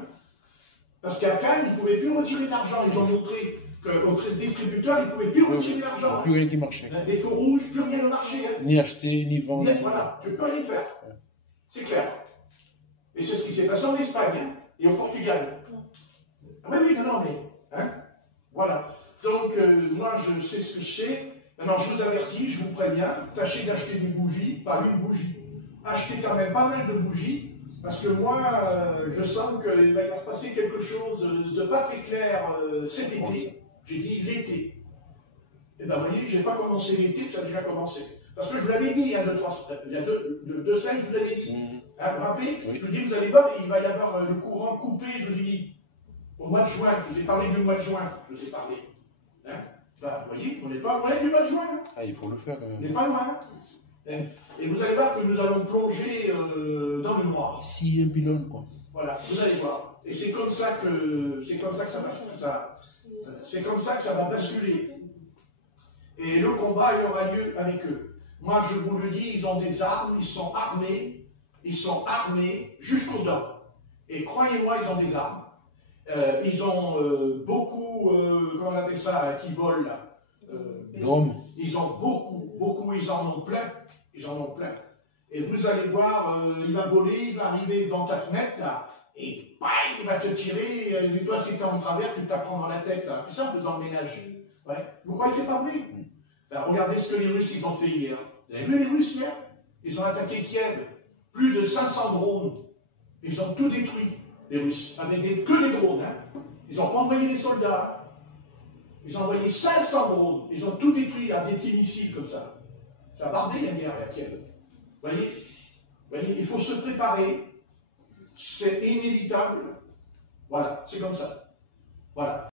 Parce qu'à Cannes, ils ne pouvaient plus retirer d'argent. Ils ont montré qu'au distributeur, ils ne pouvaient plus retirer d'argent. Plus rien qui marchait. Les feux rouges, plus rien ne marchait. Hein? Ni acheter, ni vendre. Voilà, tu ne peux rien faire. C'est clair. Et c'est ce qui s'est passé en Espagne, hein, et au Portugal. Oui, non, mais... Hein? Voilà. Donc, moi, je sais ce que je sais. Maintenant, je vous avertis, je vous préviens, tâchez d'acheter des bougies, pas une bougie. Achetez quand même pas mal de bougies, parce que moi, je sens qu'il va se passer quelque chose de pas très clair cet été. J'ai dit l'été. Et bien, vous voyez, je n'ai pas commencé l'été, ça a déjà commencé. Parce que je vous l'avais dit il y a 2 semaines, je vous l'avais dit. Hein, vous vous rappelez? Oui. Je vous dis, vous allez voir, il va y avoir le courant coupé, je vous ai dit. Au mois de juin, je vous ai parlé du mois de juin, je vous ai parlé. Hein? Ben, vous voyez, on n'est pas loin du mois de juin. Ah, il faut le faire quand même. On n'est pas loin. Hein? Et vous allez voir que nous allons plonger dans le noir. Si, un pylône, quoi. Voilà, vous allez voir. Et c'est comme ça que ça va. C'est comme ça que ça va basculer. Et le combat, il aura lieu avec eux. Moi, je vous le dis, ils ont des armes, ils sont armés jusqu'aux dents. Et croyez-moi, ils ont des armes. Ils ont beaucoup, comment on appelle ça, qui volent là. Drôme. Ils ont beaucoup, ils en ont plein. Et vous allez voir, il va voler, il va arriver dans ta fenêtre là, et bang, il va te tirer, toi si tu es en travers, tu t'apprends dans la tête, là. Puis ça en faisant le ménage. Ouais. Vous croyez que c'est pas vrai? Ben, regardez ce que les Russes ils ont fait hier. Vous avez vu les Russes hier? Ils ont attaqué Kiev. Plus de 500 drones. Ils ont tout détruit, les Russes. Avec que des drones. Hein. Ils n'ont pas envoyé les soldats. Ils ont envoyé 500 drones. Ils ont tout détruit à des petits missiles comme ça. Ça a bardé la guerre à Kiev. Vous voyez, il faut se préparer. C'est inévitable. Voilà, c'est comme ça. Voilà.